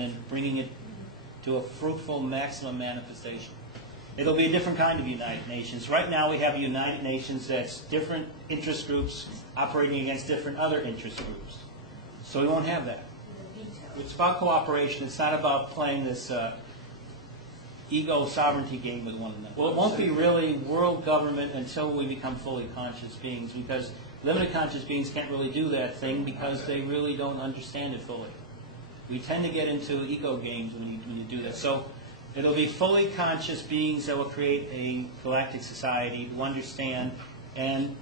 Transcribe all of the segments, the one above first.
and in bringing it to a fruitful maximum manifestation. It'll be a different kind of United Nations. Right now we have a United Nations that's different interest groups operating against different other interest groups. So we won't have that. It's about cooperation. It's not about playing this ego sovereignty game with one another. Well, it won't be really world government until we become fully conscious beings, because limited conscious beings can't really do that thing because they really don't understand it fully. We tend to get into ego games when you do that. So it'll be fully conscious beings that will create a galactic society to understand. And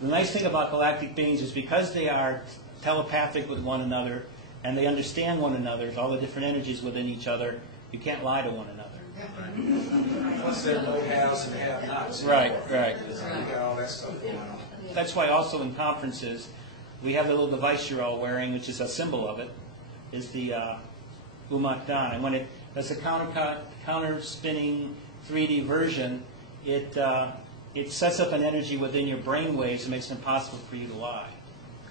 the nice thing about galactic beings is because they are telepathic with one another and they understand one another, all the different energies within each other, you can't lie to one another. Plus they're no haves and have-nots. Right, right. You got all that stuff going on. That's why also in conferences, we have the little device you're all wearing, which is a symbol of it, is the Umakdan. And when it does a counter-spinning 3D version, it sets up an energy within your brain waves that makes it impossible for you to lie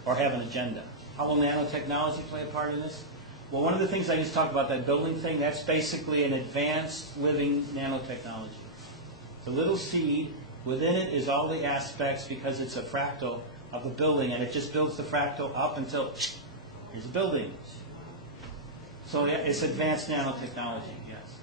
or have an agenda. How will nanotechnology play a part in this? Well, one of the things I used to talk about, that building thing, that's basically an advanced living nanotechnology. The little seed, within it is all the aspects because it's a fractal of the building, and it just builds the fractal up until here's a building. So yeah, it's advanced nanotechnology, yes.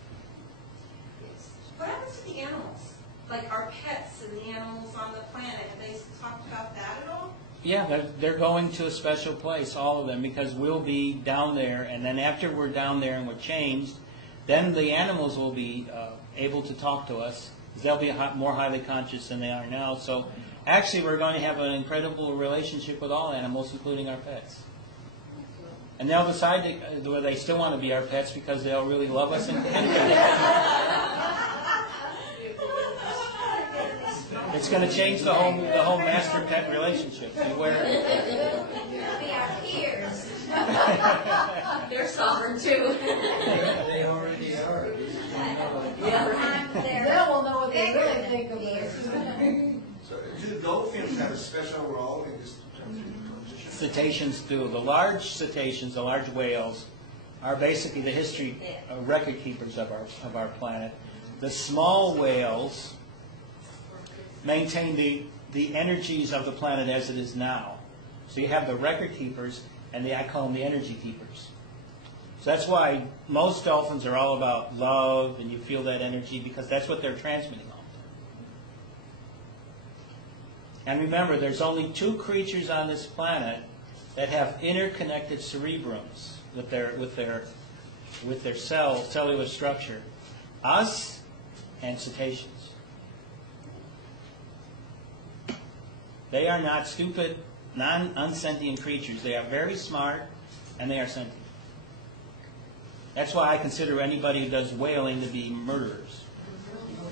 What happens to the animals? Like our pets and the animals on the planet, have they talked about that at all? Yeah, they're going to a special place, all of them, because we'll be down there, and then after we're down there and we're changed, then the animals will be able to talk to us. They'll be more highly conscious than they are now. So actually we're going to have an incredible relationship with all animals, including our pets. And they'll decide whether they still want to be our pets because they'll really love us and it's going to change the whole master-pet relationship. Beware. Be our peers. They're sovereign too. They already are. Then we'll know what they really think of us. So do dolphins have a special role in this? Cetaceans do. The large cetaceans, the large whales, are basically the history record keepers of our planet. The small whales maintain the energies of the planet as it is now. So you have the record keepers, and I call them the energy keepers. So that's why most dolphins are all about love, and you feel that energy because that's what they're transmitting all the time. And remember, there's only two creatures on this planet that have interconnected cerebrums with their cellular structure: us and cetaceans. They are not stupid, unsentient creatures. They are very smart, and they are sentient. That's why I consider anybody who does whaling to be murderers.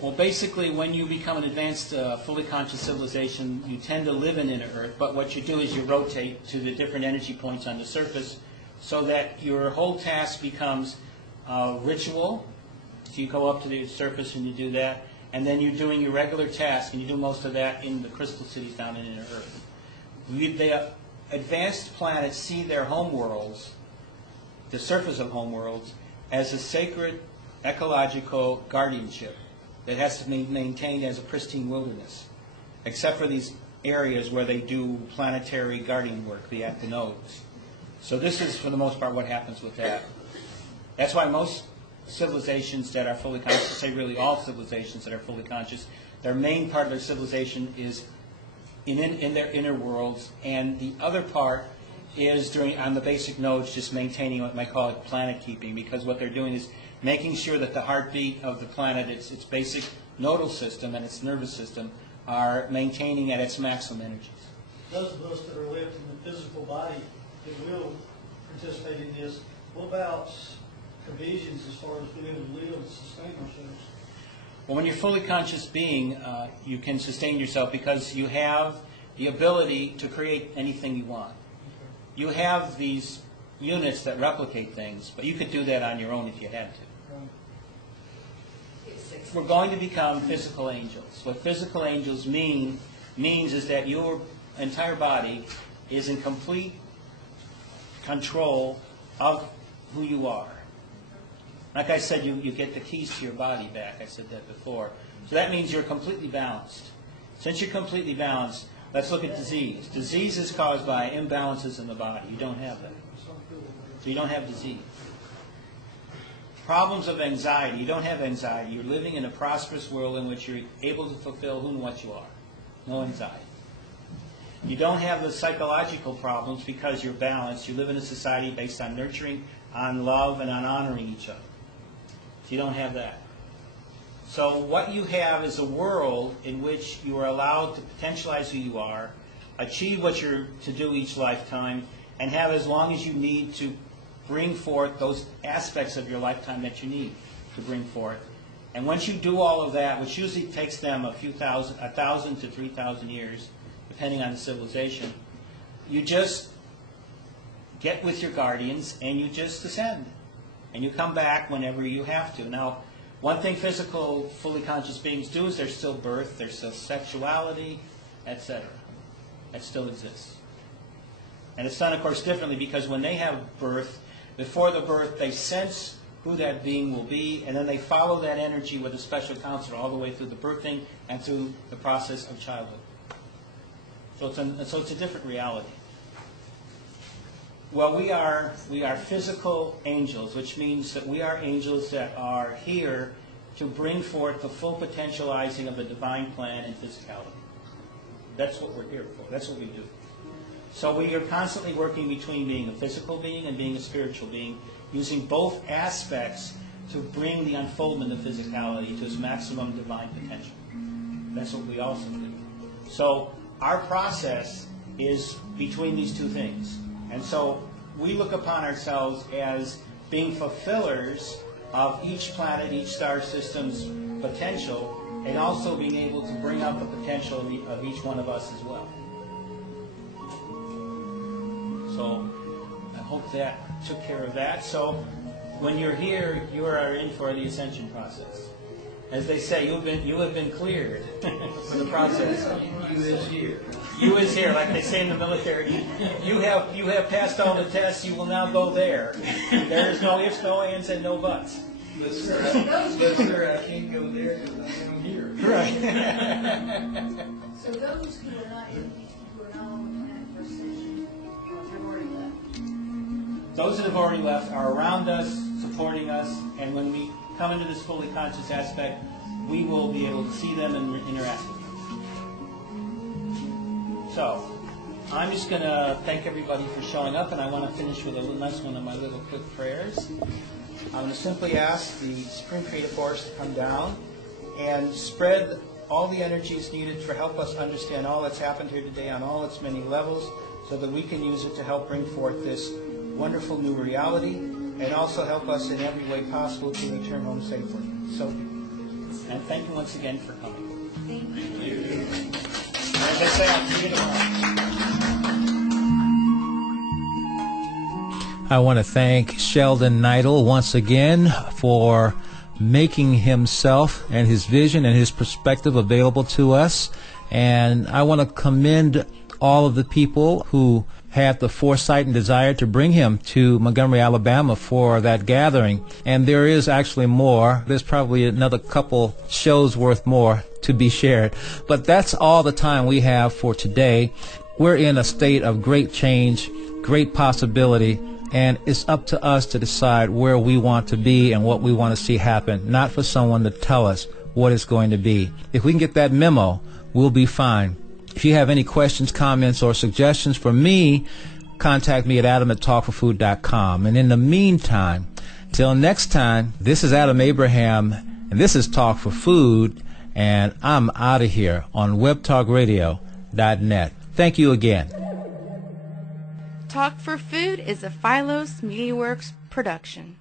Well, basically, when you become an advanced, fully conscious civilization, you tend to live in inner Earth, but what you do is you rotate to the different energy points on the surface so that your whole task becomes ritual. So you go up to the surface and you do that, and then you're doing your regular task, and you do most of that in the crystal cities down in inner Earth. The advanced planets see their homeworlds, the surface of homeworlds, as a sacred ecological guardianship that has to be maintained as a pristine wilderness, except for these areas where they do planetary guardian work, the actinodes. So this is, for the most part, what happens with that. That's why most civilizations that are fully conscious, say really all civilizations that are fully conscious, their main part of their civilization is in their inner worlds, and the other part is on the basic nodes, just maintaining what you might call it planet keeping, because what they're doing is making sure that the heartbeat of the planet, its basic nodal system and its nervous system, are maintaining at its maximum energies. Those of us that are left in the physical body that will participate in this, what about provisions as far as being able to live and sustain ourselves? Well, when you're a fully conscious being, you can sustain yourself because you have the ability to create anything you want. You have these units that replicate things, but you could do that on your own if you had to. We're going to become physical angels. What physical angels means is that your entire body is in complete control of who you are. Like I said, you get the keys to your body back. I said that before. So that means you're completely balanced. Since you're completely balanced, let's look at disease. Disease is caused by imbalances in the body. You don't have that. So you don't have disease. Problems of anxiety. You don't have anxiety. You're living in a prosperous world in which you're able to fulfill who and what you are. No anxiety. You don't have the psychological problems because you're balanced. You live in a society based on nurturing, on love, and on honoring each other. So you don't have that. So what you have is a world in which you are allowed to potentialize who you are, achieve what you're to do each lifetime, and have as long as you need to bring forth those aspects of your lifetime that you need to bring forth. And once you do all of that, which usually takes them 1,000 to 3,000 years, depending on the civilization, you just get with your guardians and you just ascend. And you come back whenever you have to. Now, one thing physical, fully conscious beings do is there's still birth, there's still sexuality, etc. That still exists. And it's done, of course, differently because when they have birth, before the birth, they sense who that being will be, and then they follow that energy with a special counselor all the way through the birthing and through the process of childhood. So it's a different reality. Well, we are physical angels, which means that we are angels that are here to bring forth the full potentializing of the divine plan in physicality. That's what we're here for. That's what we do. So we are constantly working between being a physical being and being a spiritual being, using both aspects to bring the unfoldment of physicality to its maximum divine potential. That's what we also do. So our process is between these two things. And so we look upon ourselves as being fulfillers of each planet, each star system's potential, and also being able to bring out the potential of each one of us as well. So I hope that took care of that. So when you're here, you are in for the ascension process. As they say, you have been cleared for the process. You is here. You is here, like they say in the military. You have passed all the tests. You will now go there. There is no ifs, no ands, and no buts. But sir, I can't go there because I'm here. Right. So those who are not on the planet for ascension have already left. Those that have already left are around us, supporting us, and when we come into this fully conscious aspect, we will be able to see them and interact with them. So, I'm just going to thank everybody for showing up, and I want to finish with a nice one of my little quick prayers. I'm going to simply ask the Supreme Creative Force to come down and spread all the energies needed to help us understand all that's happened here today on all its many levels, so that we can use it to help bring forth this wonderful new reality, and also help us in every way possible to return home safely. So, and thank you once again for coming. Thank you. As I say, I'll see you tomorrow. I want to thank Sheldan Nidle once again for making himself and his vision and his perspective available to us. And I want to commend all of the people who had the foresight and desire to bring him to Montgomery, Alabama for that gathering. And there is actually more. There's probably another couple shows worth more to be shared. But that's all the time we have for today. We're in a state of great change, great possibility, and it's up to us to decide where we want to be and what we want to see happen, not for someone to tell us what it's going to be. If we can get that memo, we'll be fine. If you have any questions, comments, or suggestions for me, contact me at adam@talkforfood.com. And in the meantime, till next time, this is Adam Abraham, and this is Talk for Food, and I'm out of here on webtalkradio.net. Thank you again. Talk for Food is a Philos MediaWorks production.